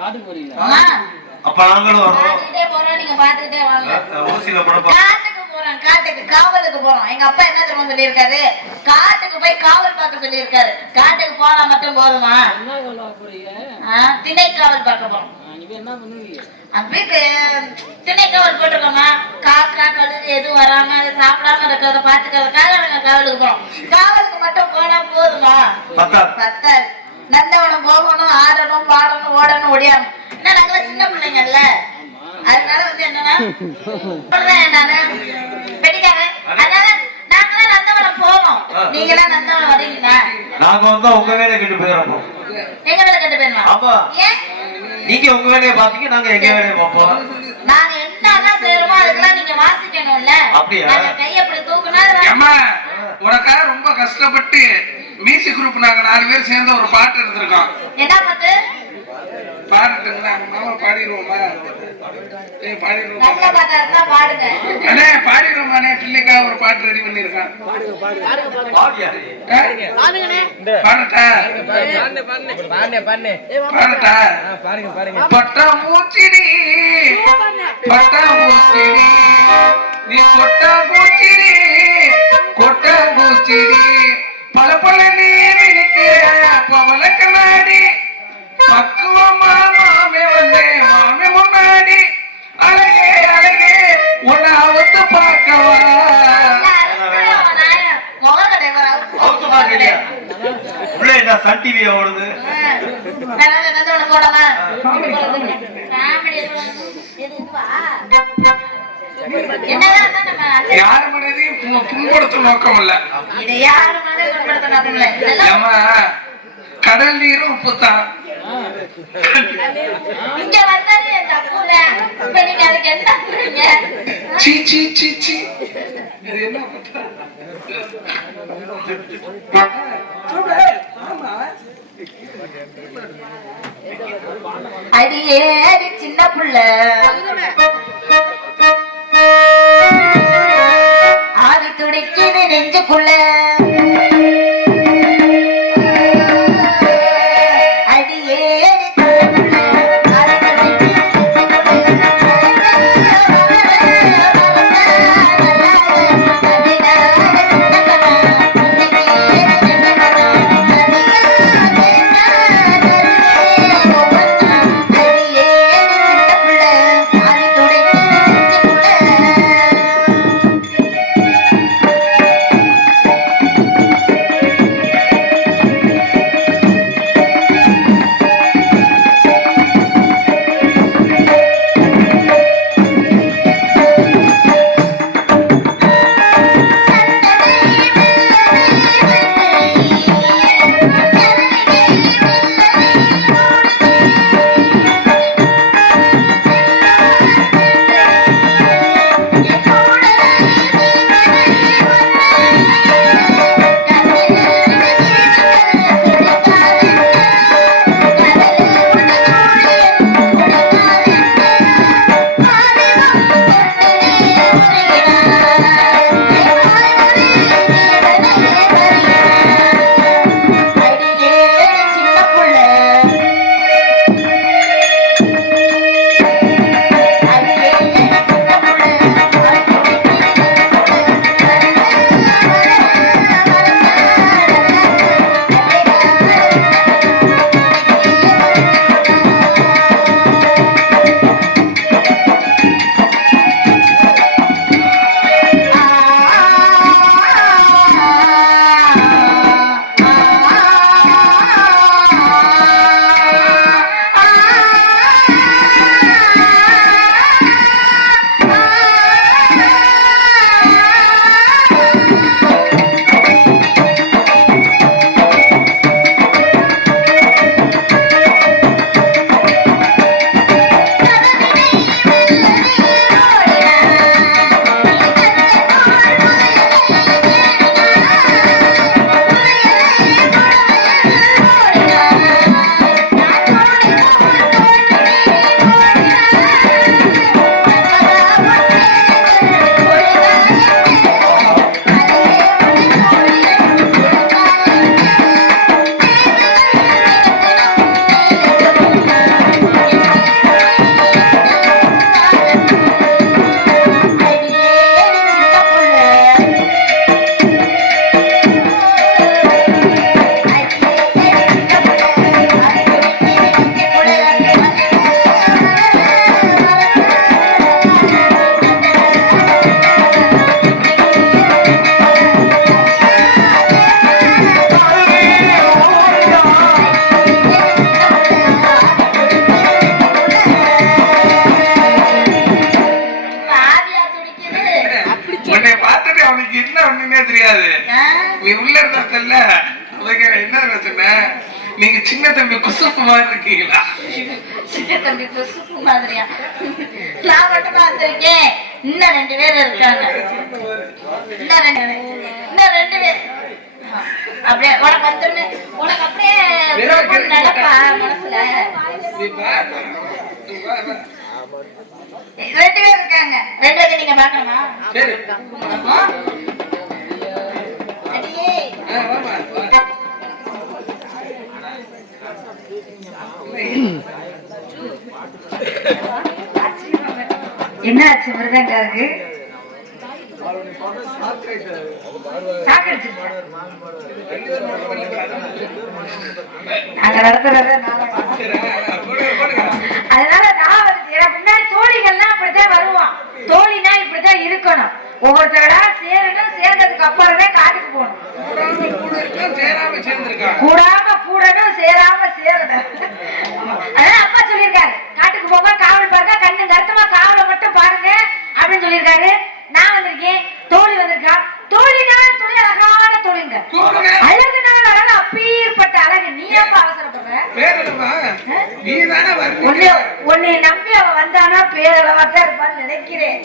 காட்டுக்கு போறீங்களா? அப்ப நாங்களும் வரோம். பாத்துக்கிட்டே போறோம், நீங்க பாத்துக்கிட்டே வாங்க. ஊசியில போறப்ப காட்டுக்கு போறோம், காட்டுக்கு காவலுக்கு போறோம். எங்க அப்பா என்ன தெரியுமா சொல்லியிருக்காரு? காட்டுக்கு போய் காவல் பார்க்க சொல்லியிருக்காரு. காட்டுக்கு போனா மட்டும் போதுமா? என்ன காவல் பார்க்க போறீங்க? திணை காவல் பார்க்க போறோம். நீங்க என்ன பண்ணுவீங்க? வீட்டு திணை காவல் போட்டிருக்கோமா, காக்கா கழுகு எதுவும் வராம அதை சாப்பிடாம இருக்கிறத பாத்துக்கிறதுக்காக நாங்க காவலுக்கு போறோம். காவலுக்கு மட்டும் போனா போதுமா? பத்தாது. நந்தவனம் போகணும், ஆடணும், பாடணும், ஓடணும், ஒடியாடணும். ஏன்னா நாங்களாம் சின்ன பிள்ளைங்கல்ல, அதனால வந்து என்னன்னா நானு வெட்டிக்காரன். அதனால நாங்களாம் நந்தவனம் போவோம். நீங்களாம் நந்தவனம் வரீங்களா? நாங்க வந்தா உங்க வேலையை கெட்டு போயிடறோம். எங்க வேலை கெட்டு போயிருமா? ஆமா. ஏன்? நீங்க உங்க வேலையை பாத்தீங்க, நாங்க எங்க வேலையை பார்ப்போம். நாங்க என்னதான் செய்யறோமோ அதுக்கெல்லாம் நீங்க வாசிக்கணும்ல. அப்படியா? நாங்க கையை அப்படி தூக்குனா உனக்காக ரொம்ப கஷ்டப்பட்டு மியூசிக் குரூப் நாங்க 4 பேர் சேர்ந்து ஒரு பாட்டு எடுத்திருக்கோம். என்ன பாட்டு? பாடுட்டுங்களா? மாமா பாடிடுவோமா? பாடிடுவோம். நல்ல பாட்டா இருந்தா பாடுங்க. அண்ணே பாடிடுவோமாண்ணே, பிள்ளைக்காக ஒரு பாட்டு ரெடி பண்ணிருக்கான். பாடட்டா? பட்டாம்பூச்சிடி பட்டாம்பூச்சிடி நீ கொட்டாம்பூச்சிடி கொட்டாம்பூச்சிடி பல பல நீர் பவள கண்ணாடி பக்குவமா மாமே வந்தே மாமே முன்னாடி அழகே அழகே உன்னை அவுத்து பார்க்கவா. சன் டிவி ஓடுது. யாரு மனதையும் புண்படுத்தும் நோக்கம் இல்ல. கடல் நீரும் உப்புத்தான். அடியே சின்ன புள்ள ஆதி துடிக்குது நெஞ்சுக்குள்ள. நீ உள்ள இருந்தா என்ன சொன்ன? நீங்க சின்ன தம்பி குசுப்பு மாதிரி இருக்கீங்களா? சின்ன தம்பி குசுப்பு மாதிரியா? நான் மட்டுமா வந்திருக்கேன், இன்னும் 2 பேர் இருக்காங்க. இன்னும் 2 பேர் அப்படியே உனக்கு வந்துருமே. உனக்கு அப்படியே நடப்பா மனசுல. 2 பேர் இருக்காங்க. 2 பேர் நீங்க பாக்கணுமா? சரி அடியே என்ன ஆச்சு மிருதங்காருக்கு? நாங்க நடத்துறத அதனால நான் வந்து எனக்கு முன்னாடி தோழிகள்லாம் இப்படித்தான் வருவான். தோழினா இப்படித்தான் இருக்கணும். ஒவ்வொருத்தரா சேரணும். சேர்ந்ததுக்கு அப்புறமே காட்டுக்கு போகணும். கூடாம கூடணும், சேராம சேரணும். அதான் அப்பா சொல்லியிருக்காரு, காட்டுக்கு போக காவல் பாருங்க, கண்ணு கருத்தமா காவலை மட்டும் பாருங்க அப்படின்னு சொல்லியிருக்காரு. நான் வந்திருக்கேன், தோழி வந்திருக்கா. தோழினால தோழி அழகான தோழிங்க, அழகுனால அழகு, அப்பீற்பட்ட அழகு. நீ எப்ப அவசரப்படுற? உன்னை நம்பி அவன் வந்தானா பேரளவாத்தான் இருப்பான்னு நினைக்கிறேன்.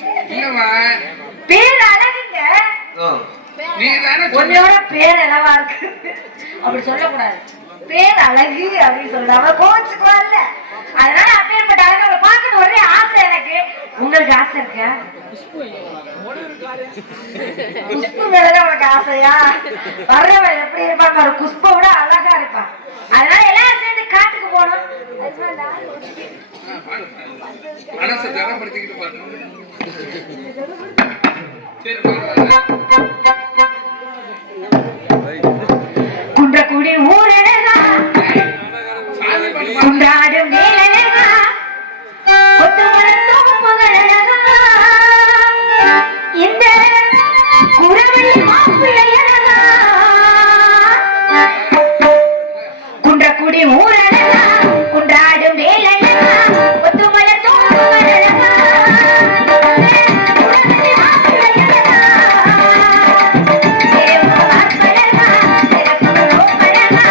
பேர் அழகுங்க, உன்னையோட பேரளவா இருக்கு அப்படி சொல்லக்கூடாது. பேர் அழகு அப்படின்னு சொல்றாங்க, கோச்சுக்குவார்ல. அதனால அப்பேற்பட்ட அழகு அவளை பார்க்கணும் ஒரே ஆசை எனக்கு. உங்களுக்கு ஆசை இருக்கா? குஷ்பு மேலதான் உனக்கு ஆசையா? வர்றவன் எப்படி இருப்பான் பாரு, குஷ்பை விட அழகா இருப்பான். அதனால எல்லாரும் சேர்ந்து காட்டுக்கு போகணும். குன்றக்குடி ஊரழகா, குன்றாடும் மேலழகா, கொத்துமரத்தோம் புகழழகா, இந்த குறவழி மாப்பிள்ளையழகா. குன்றக்குடி ஊரழகா, குன்றாடும் மேலழகா, கொத்துமரத்தோம் புகழழகா, குறவழி மாப்பிள்ளையழகா, சிறப்பு மாப்பிள்ளழகா, சிறப்பு ரோமழகா.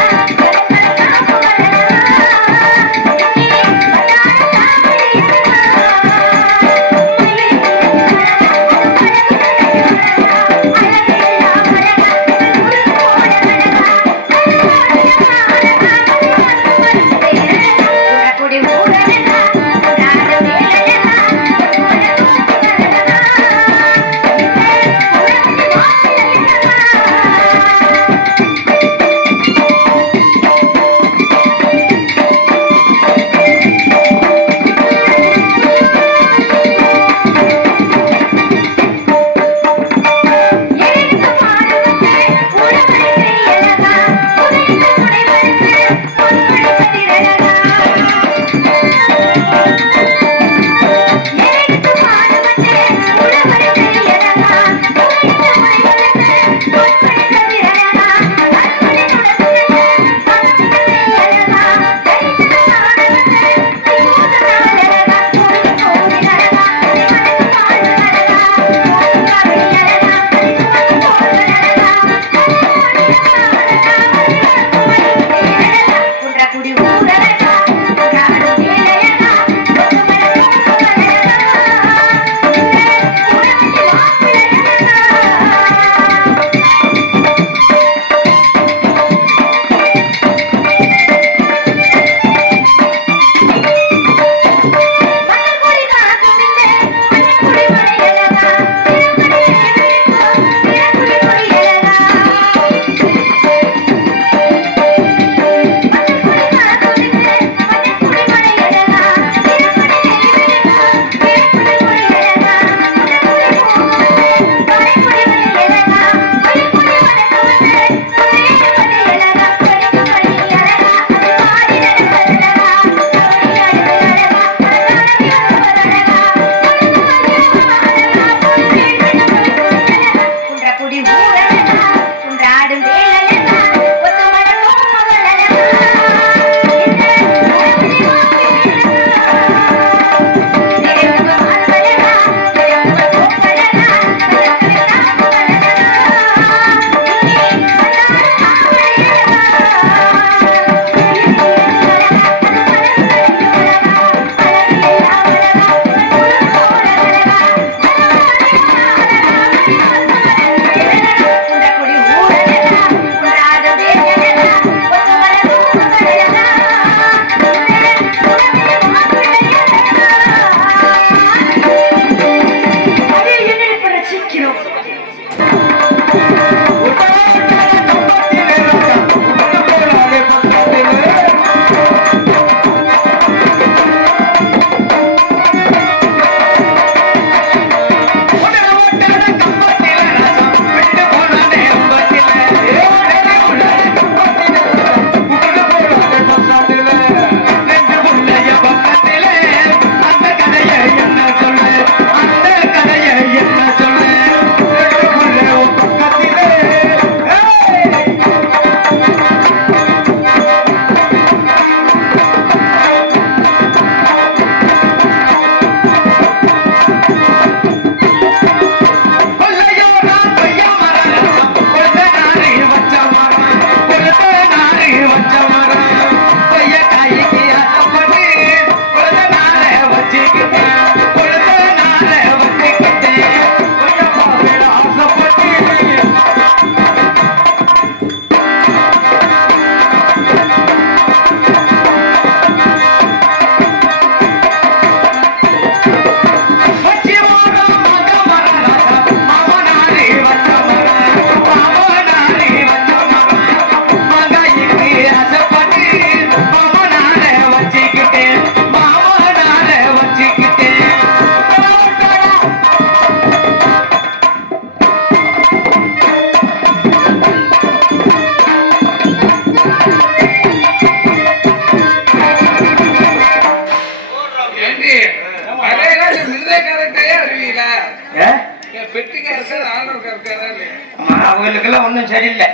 இதெல்லாம் ஒண்ணும் சரியில்லை.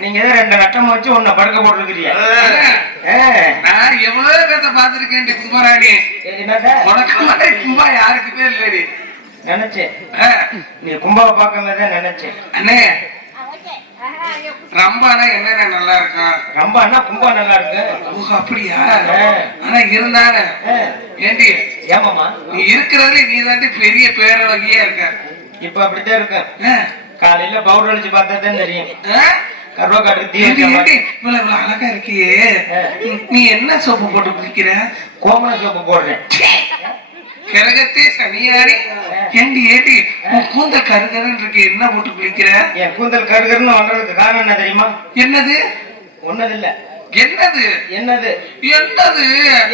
நீங்க ஏதோ 2 நட்டம் வச்சு உன்னை படுக்க போட்டுருக்கிறீங்க. நான் எவ்வளவு பேர்த்த பாத்திருக்கேன் கும்பராணி. என்னடா உனக்கு மாதிரி கும்பா யாருக்குமே இல்லடி. நினைச்சேன் நீ கும்பாவை பார்க்கும் போதுதான் நினைச்சேன். அண்ணே ரம்பானா என்னென்ன நல்லா இருக்கும்? ரம்பானா கும்பா நல்லா இருக்கு. அப்படியா? ஆனா இருந்தாங்க ஏண்டி ஏமாமா நீ இருக்கிறதுல நீ தாண்டி பெரிய பேரழகியா இருக்க. இப்ப அப்படித்தான் இருக்கு. காலையில பவுடர் அடிச்சு பார்த்தா தான் தெரியும். கருவாக்காட்டுக்கு தீ இவ்வளவு அழகா இருக்கியே, நீ என்ன சோப்பு போட்டு குளிக்கிற? கோமண சோப்பு போடுறேன். கிரகத்தே சனியாரி. ஏண்டி ஏடி உன் கூந்தல் கருகருன்னு இருக்கு, என்ன போட்டு குளிக்கிற? என் கூந்தல் கருகருன்னு வர்றதுக்கு காரணம் என்ன தெரியுமா? என்னது? ஒன்னது இல்ல. என்னது? என்னது என்னது?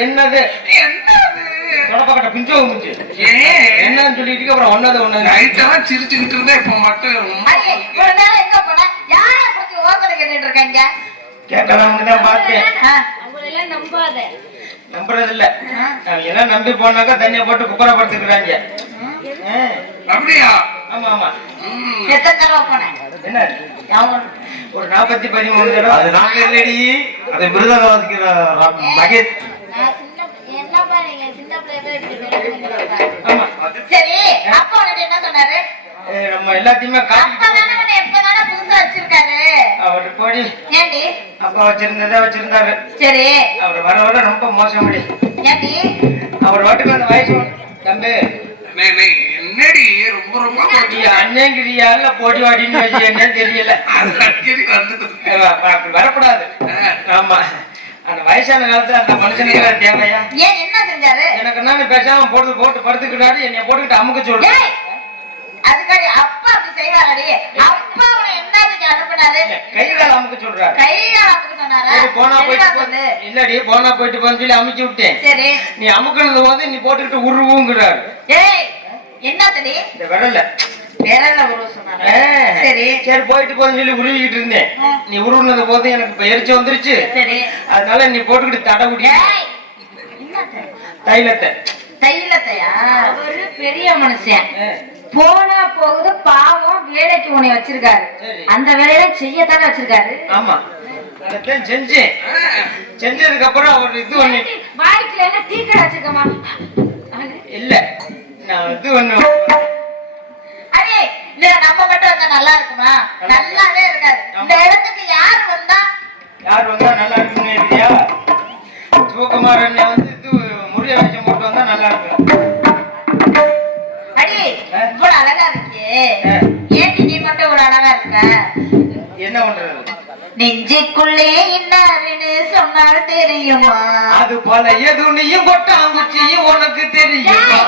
என்னது? என்னது? தொடப்பக்கட்ட பிஞ்சோ முடிச்சு என்னன்னு சொல்லிட்டு அப்புறம் ஒன்னது நைட்டெல்லாம் சிரிச்சுக்கிட்டு இருந்தா இப்ப மட்டும் ஒரு நேரம் எங்க போன யார பத்தி ஓசனை கேட்டுட்டு இருக்காங்க? கேட்கலாம்னு பார்த்தேன். அவங்களெல்லாம் நம்பாத. நம்புறது இல்ல. எல்லாம் நம்பி போனாக்கா தண்ணியை போட்டு குப்பரை படுத்துக்கிறாங்க. அப்படியா? ஆமா ஆமா. எத்தனை தடவை போனேன்? என்ன ஒரு 40-13 தடவை. அது நாங்க இல்லடி, அதை மிருதங்க வாசிக்கிற மகேஷ். என்னப்பா நீங்க சின்ன பிள்ளைய ஆமா சரி அப்பா உனக்கு என்ன சொன்னாரு? நம்ம எல்லாத்தையுமே அப்பா தானே உன்னை எப்பதானே புதுசா வச்சிருக்காரு. அவர் போடி ஏண்டி? அப்பா வச்சிருந்ததா வச்சிருந்தாரு. சரி அவர் வர வர ரொம்ப மோசமடி. ஏண்டி? அவர் வாட்டுக்கு அந்த வயசு தம்பி என்னடி ரொம்ப ரொம்ப அண்ணங்கிரியா இல்ல போட்டி வாடின்னு வச்சு என்னன்னு தெரியல. அது அடிக்கடி வந்து அப்படி வரக்கூடாது. ஆமா அந்த வயசான காலத்துல அந்த மனுஷனுக்கு தேவையா? ஏன் என்ன செஞ்சாரு? எனக்கு நான் பேசாம போட்டு படுத்துக்கிட்டாரு. என்னை போட்டுக்கிட்டு அமுக்க சொல்றேன். அதுக்காடி அப்பா அப்படி செய்வாரடி. அப்பா உன்னை என்னதுக்கு அனுப்புனாரு? கை கால் அமுக்க சொல்றாரு. கை கால் அமுக்க சொன்னாரா? போனா போயிட்டு இல்லடி போனா போயிட்டு போன்னு சொல்லி அமுக்கி விட்டேன். சரி நீ அமுக்கணும் போது நீ போட்டுக்கிட்டு உருவுங்கிறாரு. ஏய் என்னத்தடி? இந்த விரல்ல உருவ சொன்னாரு. சரி சரி போயிட்டு போன்னு சொல்லி உருவிக்கிட்டு இருந்தேன். நீ உருவுனது போது எனக்கு இப்ப எரிச்சு வந்துருச்சு. சரி அதனால நீ போட்டுக்கிட்டு தடவுடி தைலத்தை. தைலத்தையா? அவரு பெரிய மனுஷன். போனா போகுது பாவம், வேலைக்கு உன்னை வச்சிருக்காரு. அந்த வேலையில செய்யத்தானே வச்சிருக்காரு. ஆமா அதான் செஞ்சேன். செஞ்சதுக்கு அப்புறம் அவர் இது ஒண்ணு வாய்க்குல என்ன டீ கடை வச்சிருக்கமா? இல்ல நான் இது ஒண்ணு அடே இல்ல நம்ம மட்டும் வந்தா நல்லா இருக்குமா? நல்லாவே இருக்காது. இந்த இடத்துக்கு யார் வந்தா நல்லா இருக்குன்னு இல்லையா? சிவகுமார் அண்ணன் வந்து இது முறிய வேஷம் போட்டு வந்தா நல்லா இருக்கும். அடி இவ்வளவு அழகா இருக்கியே, ஏன் நீ மட்டும் இவ்வளவு அழகா இருக்க? என்ன பண்றது? நெஞ்சுக்குள்ளே இன்னாருன்னு சொன்னால் தெரியுமா? அது போல எதுனியும் கொட்டாங்குச்சியும் உனக்கு தெரியுமா?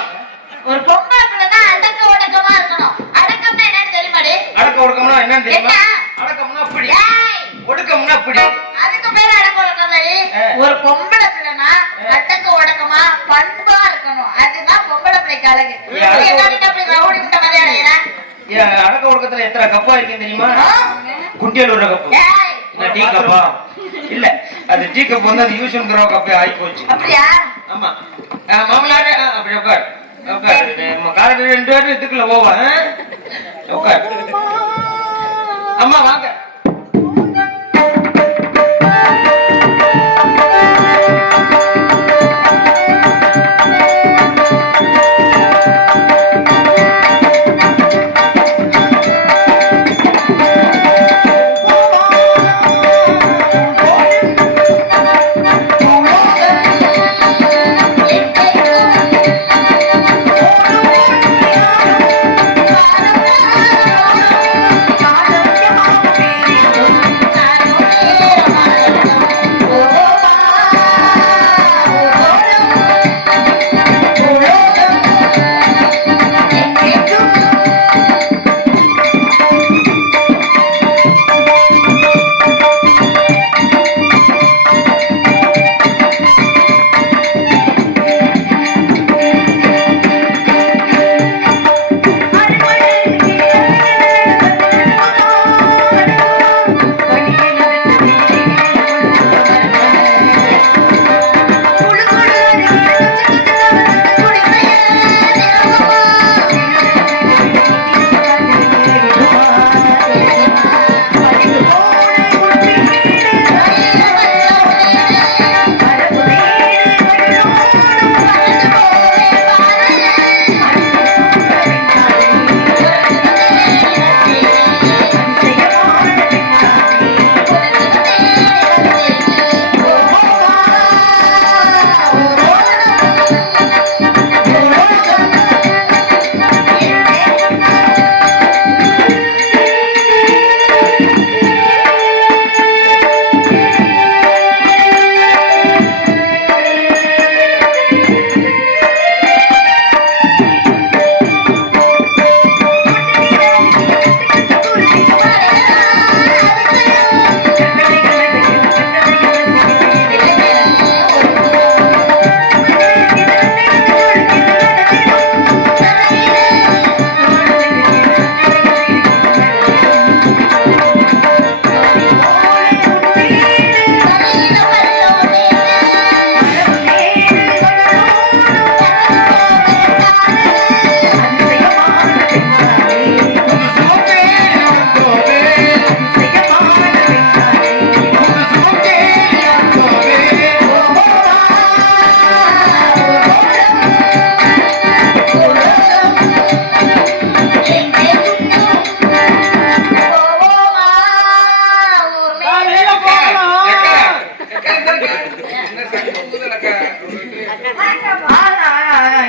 ஒரு பொம்பளை பிள்ளைனா அடக்க ஒடுக்கமா இருக்கணும். அடக்கம்னா என்னன்னு தெரியுமாடி? அடக்க ஒடுக்கம்னா என்னன்னு தெரியுமா? என்ன? அடக்கம்னா அப்படி, ஒடுக்கம்னா அப்படி. அதுக்கு பேரு அடக்க ஒடுக்கம்லடி. ஒரு பொம்பளை பிள்ளைனா அடக்க ஒடுக்கமா பண்பா இருக்கணும். அதுதான் பொம்பளை பிள்ளைக்கு அழகு. என்ன அப்படி ரவுடி முட்டை மாதிரி அடையிற? அடக்க ஒடுக்கத்துல எத்தனை கப்பா இருக்குன்னு தெரியுமா? குண்டியல் ஒரு கப்பு. டீ கப்பா இல்ல, அது டீ கப் வந்து அது யூஸ் பண்ணுற கப்பே ஆகி போச்சு. அப்படியா? ஆமா மாமனாரு அப்படி உட்கார் காலையில் 2 பேரும் இதுக்குள்ள போவா. உட்கார் அம்மா வாங்க. காலம்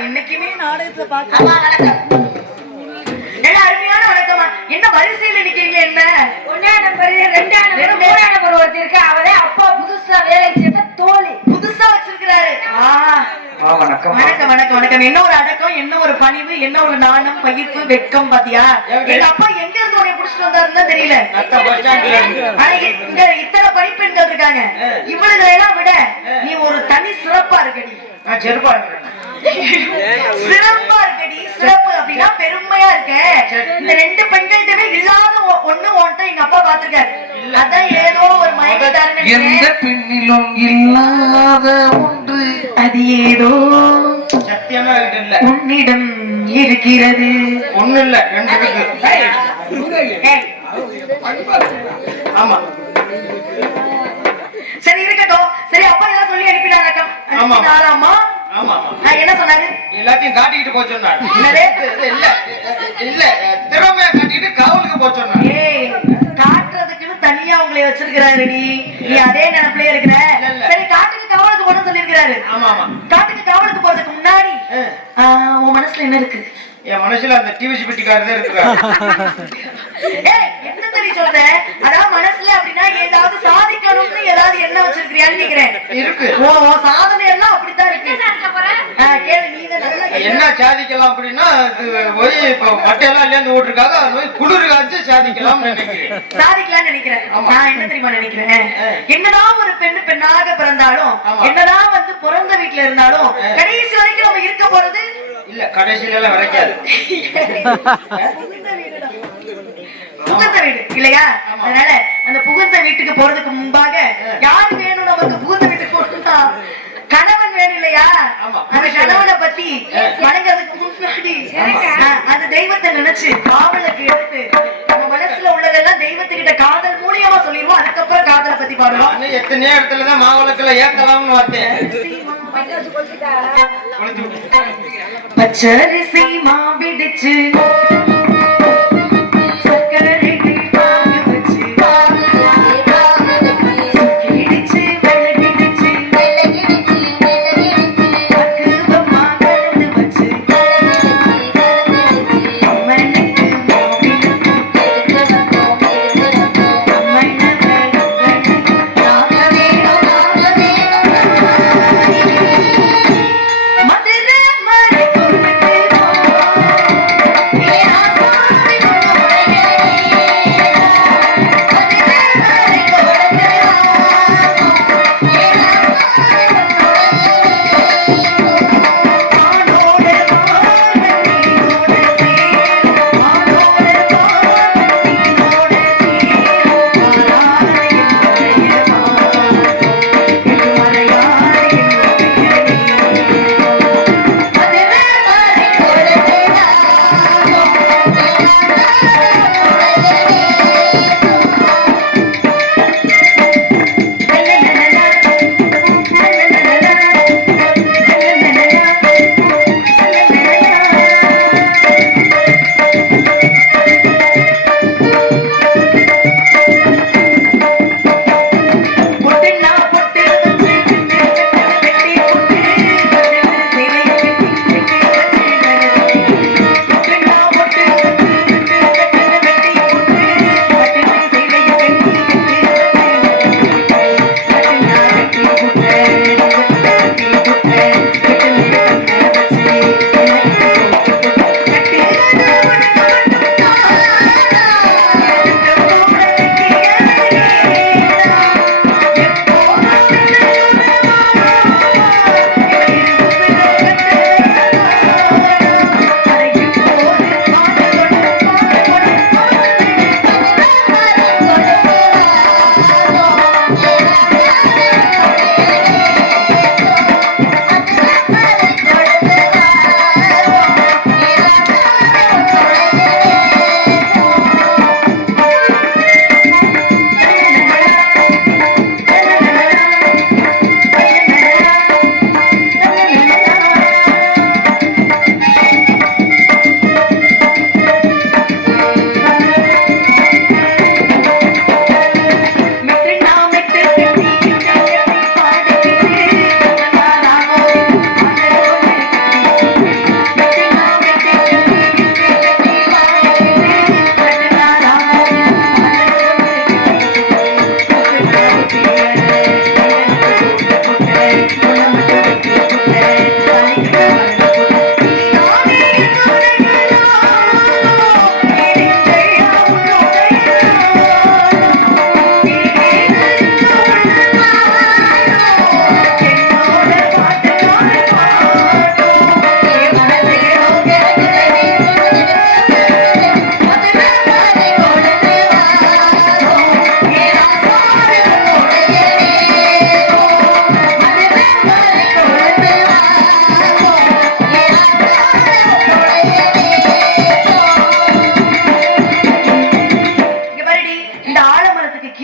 இன்னைக்குமே நாடகத்துல பாக்க அம்மா வணக்கம். அருமையான வணக்கமா. என்ன வரிசையில நிக்கிறீங்க? என்ன 1ஆம் நம்பர் 2ஆம் நம்பர் 3ஆம் நம்பர் ஒருத்தி இருக்கு. அவரே அப்பா புதுசா வேலை சேர்ந்த தோழி புதுசா வச்சிருக்கிறாரு. வணக்கம் வணக்கம் வணக்கம் வணக்கம். என்ன ஒரு அடக்கம், என்ன ஒரு பணிவு, என்ன ஒரு நாணம், பயிர்ப்பு, வெட்கம். பாத்தியா எங்க அப்பா எங்க இருந்து உன்னை புடிச்சிட்டு வந்தாருன்னு தெரியல. ஆனா இங்க இத்தனை பணிப்பெண்கள் இருக்காங்க. இவளுகளை எல்லாம் விட நீ ஒரு தனி சிறப்பா இருக்கடி. நான் செருப்பா இருக்கிறேன். சிறப்பா இருக்கடி. சிறப்பு அப்படின்னா பெருமையா இருக்க. இந்த 2 பெண்கள்கிட்டவே இல்லாத ஒண்ணு உன்கிட்ட எங்க அப்பா பாத்துருக்காரு. அதான் ஏதோ ஒரு மயக்கத்தாருன்னு எந்த நினைக்கிறேன். பெண்ணிலும் இல்லாத ஒன்று அது ஏதோ சத்தியமா கிட்ட இல்ல. உன்னிடம் இருக்கிறது. ஒண்ணு இல்ல, 2 இருக்கு. ஏய், ஆமா சரி இருக்கட்டும். சரி அப்பா ஏதாவது சொல்லி அனுப்பினாராமா? ஆமா ஆமா. என்ன சொன்னாரு? எல்லாத்தையும் காட்டிக்கிட்டு போக சொன்னாரு. என்னது? இல்ல இல்ல திறமையா காட்டிக்கிட்டு காவலுக்கு போக சொன்னாரு. ஏய், காட்டுறதுக்குன்னு தனியா உங்களை வச்சிருக்கிறாரு. நீ அதே நினைப்புலயே இருக்கிற. சரி காட்டுக்கு காவலுக்கு போன சொல்லிருக்கிறாரு. ஆமா ஆமா. காட்டுக்கு காவலுக்கு போறதுக்கு முன்னாடி உன் மனசுல என்ன இருக்கு? என் மனசுல அந்த டிவிசி பெட்டிக்காரர் தான் இருக்கிறார். ஏய், என்ன தெரியும் சொல்ற? அதான் மனசுல அப்படின்னா ஏதாவது சாதிக்கணும்னு ஏதாவது என்ன வச்சிருக்கிறியான்னு கேக்குறேன். இருக்கு. ஓ சாதனை எல்லாம் அப்படித்தான் இருக்கு. கேளு, நீதான் நல்லா என்ன சாதிக்கலாம் அப்படின்னா போய் இப்ப மட்டையெல்லாம் இல்லைன்னு ஓட்டிருக்காங்க. போய் குளிர் காய்ச்சி சாதிக்கலாம் நினைக்கிறேன். சாதிக்கலாம்னு நினைக்கிறேன். நான் என்ன தெரியுமா நினைக்கிறேன்? என்னதான் ஒரு பெண்ணாக பிறந்தாலும், என்னதான் வந்து பிறந்த வீட்டுல இருந்தாலும், கடைசி வரைக்கும் நம்ம இருக்க போறது இல்ல, கடைசியில எல்லாம் வரைக்காது. புகுந்த வீடு இல்லையா? அதனால அந்த புகுந்த வீட்டுக்கு போறதுக்கு முன்பாக யார் வேணும் நமக்கு? புகுந்த வீட்டுக்கு போகணும்னா கணவன் வேணும் இல்லையா? அந்த கணவனை பத்தி வணங்குறதுக்கு முன்னாடி அந்த தெய்வத்தை நினைச்சு காவலுக்கு எடுத்து நம்ம மனசுல உள்ளதெல்லாம் தெய்வத்துக்கிட்ட காதல் மூலியமா சொல்லிடுவோம். அதுக்கப்புறம் காதலை பத்தி பாடுவோம். எத்தனையோ இடத்துலதான் மாவளத்துல ஏத்தலாம்னு பார்த்தேன். பச்சரிசி மாம்பிடிச்சு Yeah.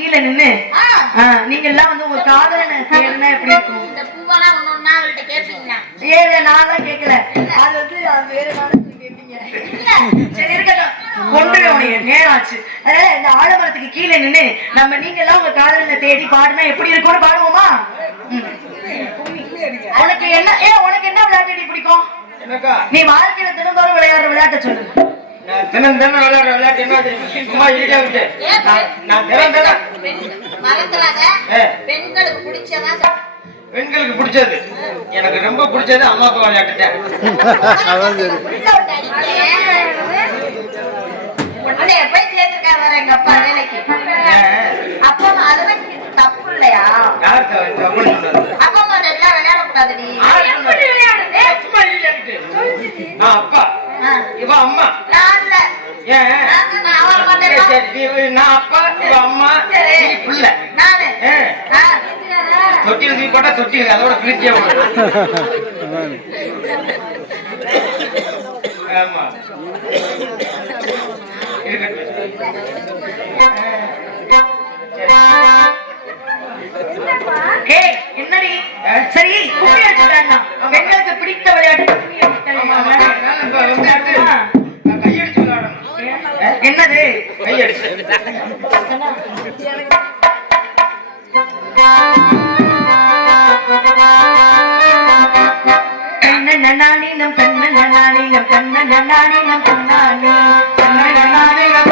கீழே நின்னு நீங்க எல்லாம் வந்து உங்க காதலனை தேடுனா எப்படி இருக்கும்? இந்த பூவெல்லாம் ஒண்ணு அவள்கிட்ட கேட்பீங்களா? நான் தான் கேட்கல, அது வந்து அது வேற காலத்துல கேட்பீங்க. சரி இருக்கட்டும், கொண்டு உனைய நேரம் ஆச்சு. அதனால இந்த ஆலமரத்துக்கு கீழே நின்னு நீங்க எல்லாம் உங்க காதலனை தேடி பாடுனா எப்படி இருக்கும்னு பாடுவோமா? உனக்கு என்ன உனக்கு என்ன விளையாட்டு பிடிக்கும்? நீ வாழ்க்கையில தினந்தோறும் விளையாடுற விளையாட்டை சொல்லு. தினம் விளையாடுற விளையாட்டு என்ன தெரியுமா? சும்மா ஈஸியா விட்டு நான் தினம் மறந்துடாத. பெண்களுக்கு பிடிச்சதா பெண்களுக்கு பிடிச்சது, எனக்கு ரொம்ப பிடிச்சது அம்மாவுக்கு விளையாட்டுட்டேன். போய் சேர்த்துக்காரு வர எங்க அப்பா வேலைக்கு. அப்பா அதெல்லாம் தப்பு இல்லையா? அப்பா அம்மா எல்லாம் விளையாடக்கூடாது. நீ சும்மா ஈஸியா விட்டு நான் அப்பா இவ அம்மா. நான் இல்ல. ஏன் நான் அப்பா இவ அம்மா நீ பிள்ளை. நானு தொட்டில் தூக்கி போட்டா தொட்டில் அதோட பிரிச்சியா ஆமா என்னடி சரி பெண்களுக்கு பிடித்த விளையாட்டு கையடிச்சு விளையாடணும். என்னது? கையடிச்சு நானினம் கண்ண நானினம் கண்ண நானினம் கண்ணானி கண்ண நானினம்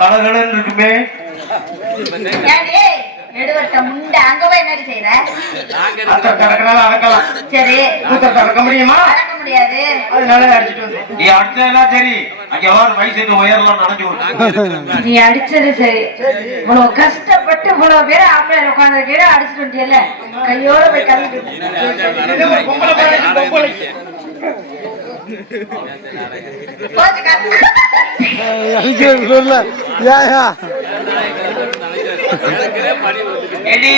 கலகலன்னு இருக்குமே. ஏன்டி எடுவட்ட முண்டை அங்க போய் என்னடி செய்யற? அத்தை கறக்கனால அடக்கலாம். சரி கூத்தத்தை அடக்க முடியுமா? அடக்க முடியாது. அதனால அடிச்சிட்டு வந்தேன். நீ அடிச்சா சரி, அங்க வார வயசு உயரலாம் நனைஞ்சு. நீ அடிச்சது சரி, இவ்வளவு கஷ்டப்பட்டு இவ்வளவு பேர் ஆம்பளை உட்கார்ந்து அடிச்சுட்டு வந்தியல்ல, கையோட போய் கழுவிட்டு இது ஒரு பொம்பளை பாருங்க, பொம்பளை. போச்சு கத்து. ஏடி,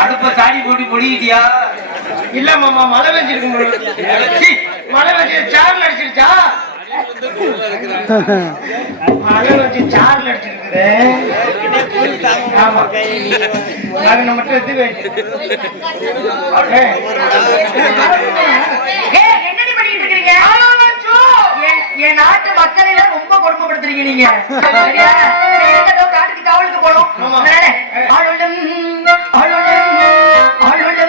அடுப்ப சாடி போட்டு முடியிட்டியா? இல்ல மாமா, மழை பெஞ்சிருக்கும் போது. சீ, மழை பெஞ்சு சார்ல அடிச்சிருச்சா? மழை வச்சு சார்ல அடிச்சிருக்குது. ஆமா, அது மட்டும் எடுத்து என்னடி பண்ணிட்டு இருக்கீங்க? என் நாட்டு மக்களை எல்லாம் ரொம்ப கொடுமைப்படுத்துறீங்க நீங்க. சரியா? சரி, எங்க காட்டுக்கு காவலுக்கு போனோம். அதனால ஆளுடன் ஆளுடன் ஆளுடன்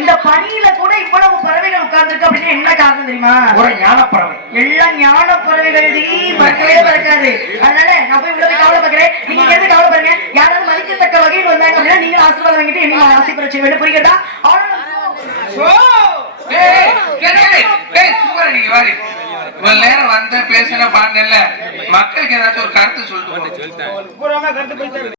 இந்த பனியில கூட இவ்வளவு பறவைகள் உட்கார்ந்துருக்கு அப்படின்னு என்ன காரணம் தெரியுமா? ஒரு ஞான பறவை. எல்லாம் ஞான பறவைகள் பறக்கவே பறக்காது. அதனால நான் போய் இவ்வளவு கவலை பார்க்கிறேன். நீங்க எது கவலை பாருங்க. யாராவது மதிக்கத்தக்க வகையில் வந்தாங்க அப்படின்னா நீங்க ஆசீர்வாதம் வாங்கிட்டு என்ன ஆசை பெற செய்ய வேண்டும். புரியுதா? நேரம் வந்த பேசின பாண்டல மக்களுக்கு ஏதாச்சும் ஒரு கருத்து சொல்லிட்டு